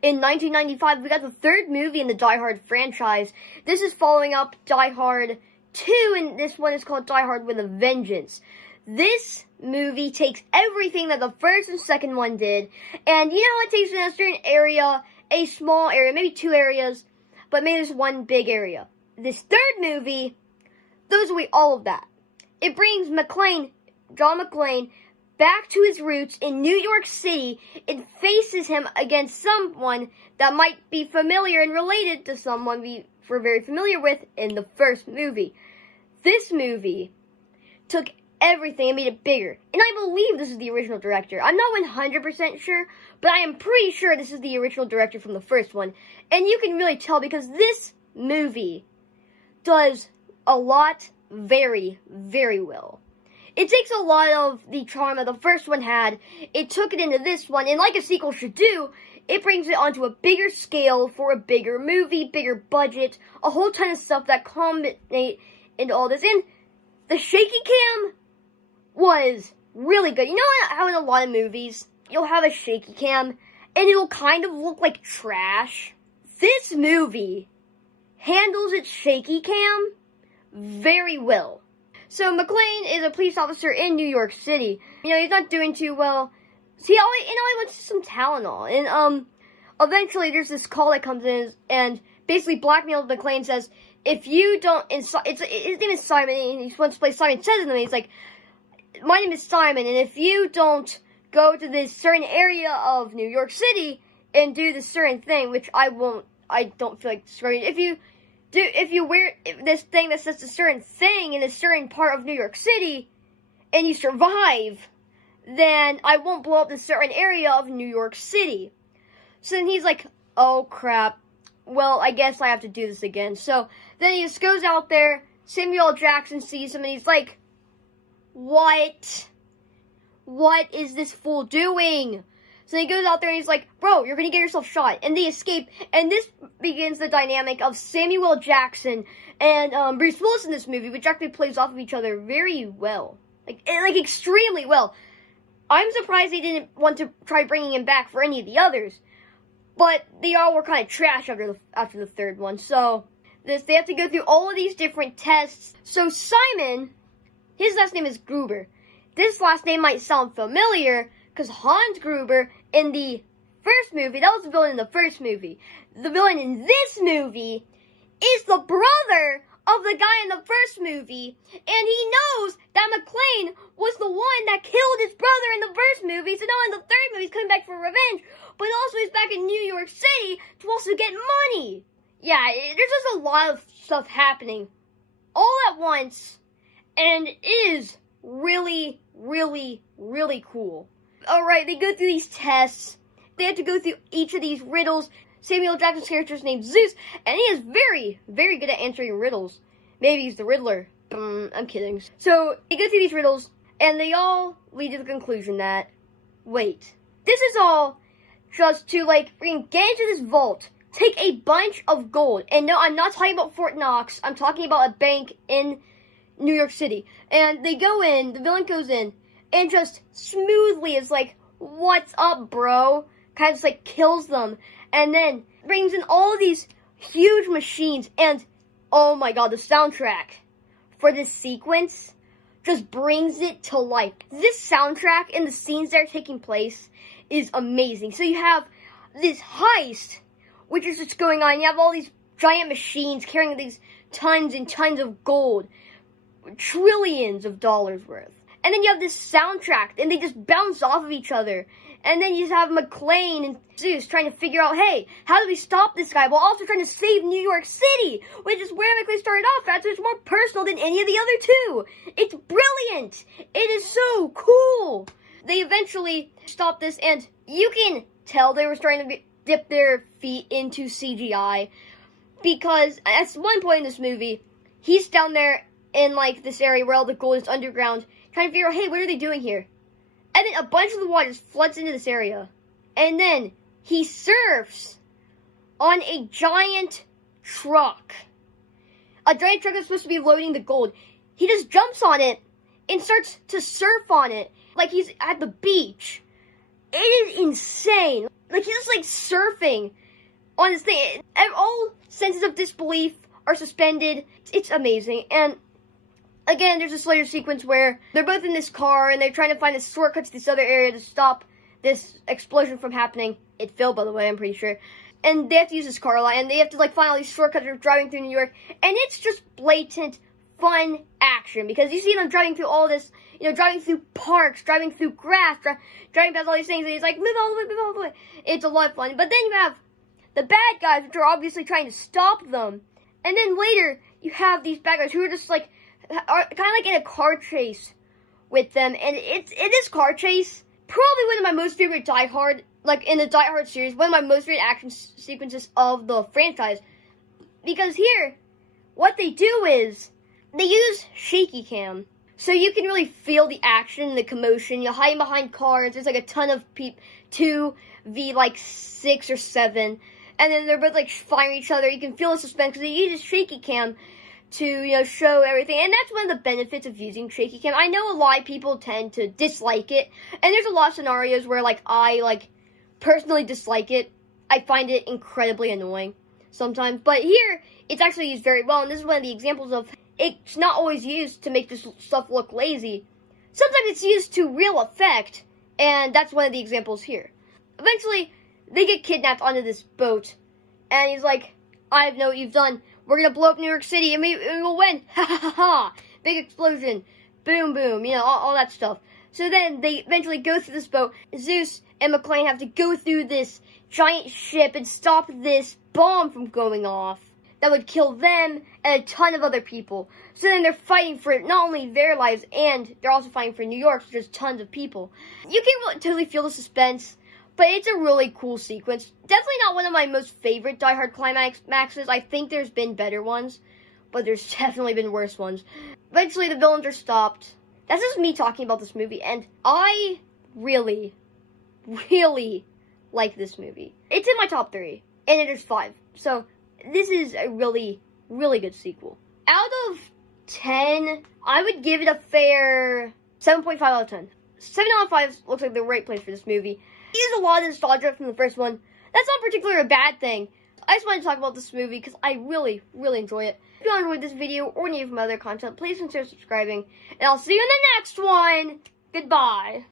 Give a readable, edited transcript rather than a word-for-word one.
In 1995, we got the third movie in the Die Hard franchise. This is following up Die Hard 2, and this one is called Die Hard with a Vengeance. This movie takes everything that the first and second one did, and you know how it takes in a certain area, a small area, maybe two areas, but maybe there's one big area. This third movie throws away all of that. It brings John McClane, back to his roots in New York City and faces him against someone that might be familiar and related to someone we were very familiar with in the first movie. This movie took everything and made it bigger. And I believe this is the original director. I'm not 100% sure, but I am pretty sure this is the original director from the first one. And you can really tell because this movie does a lot very, very well. It takes a lot of the charm that the first one had, it took it into this one, and like a sequel should do, it brings it onto a bigger scale for a bigger movie, bigger budget, a whole ton of stuff that culminate into all this. And the shaky cam was really good. You know how in a lot of movies, you'll have a shaky cam, and it'll kind of look like trash? This movie handles its shaky cam very well. So McClane is a police officer in New York City. You know, he's not doing too well. So he wants some Tylenol. And eventually there's this call that comes in and basically blackmails McClane, says, if you don't, his name is Simon, and he wants to play Simon Says to him, he's like, my name is Simon, and if you don't go to this certain area of New York City and do this certain thing, which I don't feel like describing, if you wear this thing that says a certain thing in a certain part of New York City, and you survive, then I won't blow up this certain area of New York City. So then he's like, oh crap, well, I guess I have to do this again. So then he just goes out there, Samuel L. Jackson sees him, and he's like, what? What is this fool doing? So he goes out there and he's like, bro, you're going to get yourself shot. And they escape. And this begins the dynamic of Samuel L. Jackson and Bruce Willis in this movie, which actually plays off of each other very well. Like extremely well. I'm surprised they didn't want to try bringing him back for any of the others. But they all were kind of trash after the third one. So they have to go through all of these different tests. So Simon, his last name is Gruber. This last name might sound familiar because Hans Gruber in the first movie, that was the villain in the first movie. The villain in this movie is the brother of the guy in the first movie, and he knows that McClane was the one that killed his brother in the first movie, so now in the third movie he's coming back for revenge, but also he's back in New York City to also get money. Yeah, there's just a lot of stuff happening all at once, and it is really, really, really cool. Alright, they go through these tests. They have to go through each of these riddles. Samuel Jackson's character is named Zeus, and he is very, very good at answering riddles. Maybe he's the Riddler. I'm kidding. So, they go through these riddles, and they all lead to the conclusion that, wait, this is all just to, freaking get into this vault, take a bunch of gold, and no, I'm not talking about Fort Knox, I'm talking about a bank in New York City. And they go in, the villain goes in, and just smoothly is like, what's up, bro? Kind of just kills them. And then brings in all of these huge machines. And, oh my god, the soundtrack for this sequence just brings it to life. This soundtrack and the scenes that are taking place is amazing. So you have this heist, which is just going on. You have all these giant machines carrying these tons and tons of gold. Trillions of dollars worth. And then you have this soundtrack, and they just bounce off of each other. And then you just have McClane and Zeus trying to figure out, hey, how do we stop this guy? While also trying to save New York City, which is where McClane started off at, so it's more personal than any of the other two. It's brilliant. It is so cool. They eventually stop this, and you can tell they were starting to dip their feet into CGI. Because at one point in this movie, he's down there in, this area where all the gold is underground, trying to figure out, hey, what are they doing here? And then a bunch of the water just floods into this area. And then he surfs on a giant truck. A giant truck that's supposed to be loading the gold. He just jumps on it and starts to surf on it like he's at the beach. It is insane. Like, he's just, like, surfing on this thing. And all senses of disbelief are suspended. It's amazing. And again, there's this later sequence where they're both in this car and they're trying to find this shortcut to this other area to stop this explosion from happening. It failed, by the way, I'm pretty sure. And they have to use this car a lot, and they have to, like, find all these shortcuts of driving through New York. And it's just blatant, fun action, because you see them driving through all this, you know, driving through parks, driving through grass, driving past all these things, and he's like, move all the way, move all the way. It's a lot of fun. But then you have the bad guys, which are obviously trying to stop them. And then later, you have these bad guys who are just, like, are kind of like in a car chase with them. And in this car chase, probably one of my most favorite Die Hard, like in the Die Hard series, one of my most favorite action sequences of the franchise. Because here, what they do is, they use shaky cam. So you can really feel the action, the commotion. You're hiding behind cars. There's like a ton of people, 2v like 6 or 7. And then they're both like firing each other. You can feel the suspense because they use shaky cam to, you know, show everything. And that's one of the benefits of using shaky cam. I know a lot of people tend to dislike it. And there's a lot of scenarios where, like, I, like, personally dislike it. I find it incredibly annoying sometimes. But here, it's actually used very well. And this is one of the examples of it's not always used to make this stuff look lazy. Sometimes it's used to real effect. And that's one of the examples here. Eventually, they get kidnapped onto this boat. And he's like, I know what you've done. We're going to blow up New York City and we will win. Ha ha ha ha. Big explosion. Boom boom. You know, all that stuff. So then they eventually go through this boat. Zeus and McClane have to go through this giant ship and stop this bomb from going off that would kill them and a ton of other people. So then they're fighting for not only their lives, and they're also fighting for New York, so there's tons of people. You can totally feel the suspense. But it's a really cool sequence. Definitely not one of my most favorite Die Hard climaxes. I think there's been better ones, but there's definitely been worse ones. Eventually, the villains are stopped. That's just me talking about this movie, and I really, really like this movie. It's in my top 3, and it is 5. So this is a really, really good sequel. Out of 10, I would give it a fair 7.5 out of 10. 7 out of 5 looks like the right place for this movie. Use a lot of nostalgia from the first one. That's not particularly a bad thing. I just wanted to talk about this movie because I really, really enjoy it. If you enjoyed this video or any of my other content, please consider subscribing. And I'll see you in the next one. Goodbye.